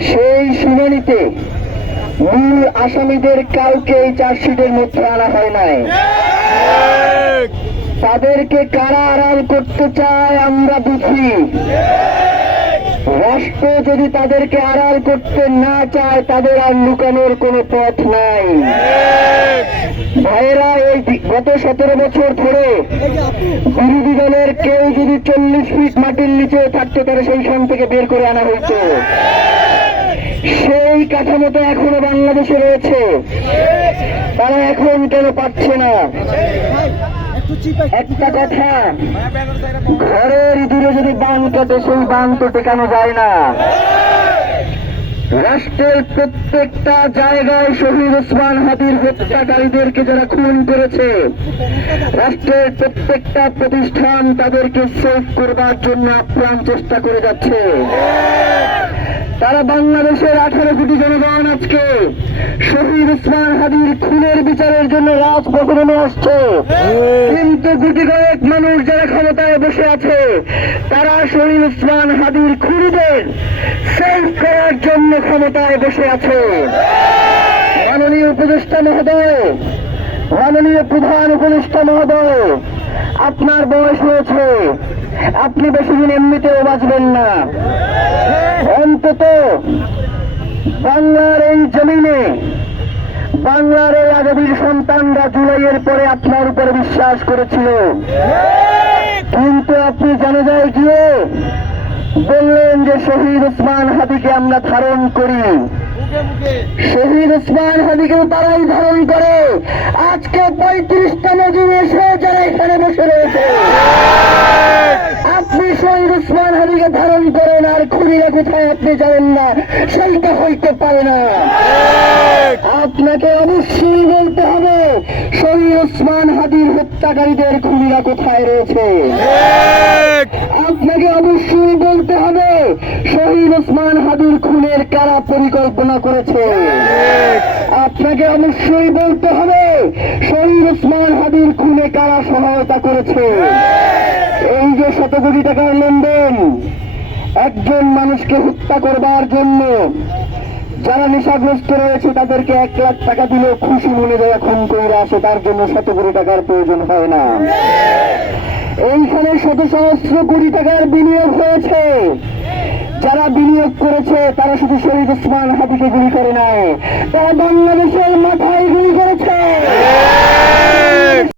সেই শুনানিতে মূল আসামিদের কাউকে এই চার্জশিটের মধ্যে আনা হয় নাই। তাদেরকে কারা আড়াল করতে চায় আমরা বুঝি। রাষ্ট্র যদি তাদেরকে আড়াল করতে না চায়, তাদের আর লুকানোর কোনো পথ নাই। ভাইয়েরা, এই গত সতেরো বছর ধরে বিরোধী দলের কেউ যদি চল্লিশ ফিট মাটির নিচে থাকতো, তাহলে সেই সন থেকে বের করে আনা হইতো। সেই কাঠামোটা এখনও বাংলাদেশে রয়েছে। তারা এখন কেন পাচ্ছে না? একটা কথা, ঘরের দূরে যদি বান কাটে, সেই বান তো টেকানো যায় না। রাষ্ট্রের প্রত্যেকটা জায়গায় শহীদ ওসমান হাদির হত্যাকারীদেরকে যারা খুন করেছে, রাষ্ট্রের প্রত্যেকটা প্রতিষ্ঠান তাদেরকে সেভ করবার জন্য আপ্রাণ চেষ্টা করে যাচ্ছে। তারা বাংলাদেশের আঠারো কোটি জনগণ আজকে শহীদ ওসমান হাদির খুনের বিচারের জন্য রাজপথে নেমে আসছে। কিন্তু গুটি কয়েক মানুষ যারা ক্ষমতায় বসে আছে, তারা শহীদ ওসমান হাদির খুনিদের সেভ করার জন্য ক্ষমতায় বসে আছে। মাননীয় উপদেষ্টা মহোদয়, মাননীয় প্রধান উপদেষ্টা মহোদয়, আপনার বয়স হয়েছে, আপনি বেশি দিন এমনিতেও বাঁচবেন না। অন্তত বাংলার এই জমিনে, বাংলার এই আগামীর সন্তানরা জুলাইয়ের পরে আপনার উপরে বিশ্বাস করেছিল। কিন্তু আপনি জানে যায় গিয়ে বললেন যে শহীদ ওসমান হাদিকে আমরা ধারণ করি। শহীদ ওসমান হাদিকেও তারাই ধারণ করে। আজকে পঁয়ত্রিশতম দিন এসে যারা এখানে বসে রয়েছে আপনি শহীদ ওসমান হাদিকে ধারণ করেন খুনিরা কোথায় আপনি জানেন না সেইটা হইতে পারে না। আপনাকে অবশ্যই বলতে হবে শহীদ ওসমান হাদির হত্যাকারীদের খুনিরা কোথায় রয়েছে? আপনাকে অবশ্যই বলতে হবে শহীদ ওসমান হাদির খুনের কারা পরিকল্পনা করেছে? আপনাকে অবশ্যই বলতে হবে শহীদ ওসমান হাদির খুনে কারা সহায়তা করেছে? এই যে শত কোটি টাকার লেনদেন একজন মানুষকে হত্যা করবার জন্য যারা নেশাগ্রস্ত রয়েছে, তাদেরকে এক লাখ টাকা দিলেও খুশি মনে যায়, খুন করে আসে, তার জন্য শত কোটি টাকার প্রয়োজন হয় না। এইখানে শত সহস্র কোটি টাকার বিনিয়োগ হয়েছে। যারা বিনিয়োগ করেছে, তারা শুধু শহীদ ওসমান হাতিকে গুলি করে নাই, তারা বাংলাদেশের মাথায় গুলি করেছে।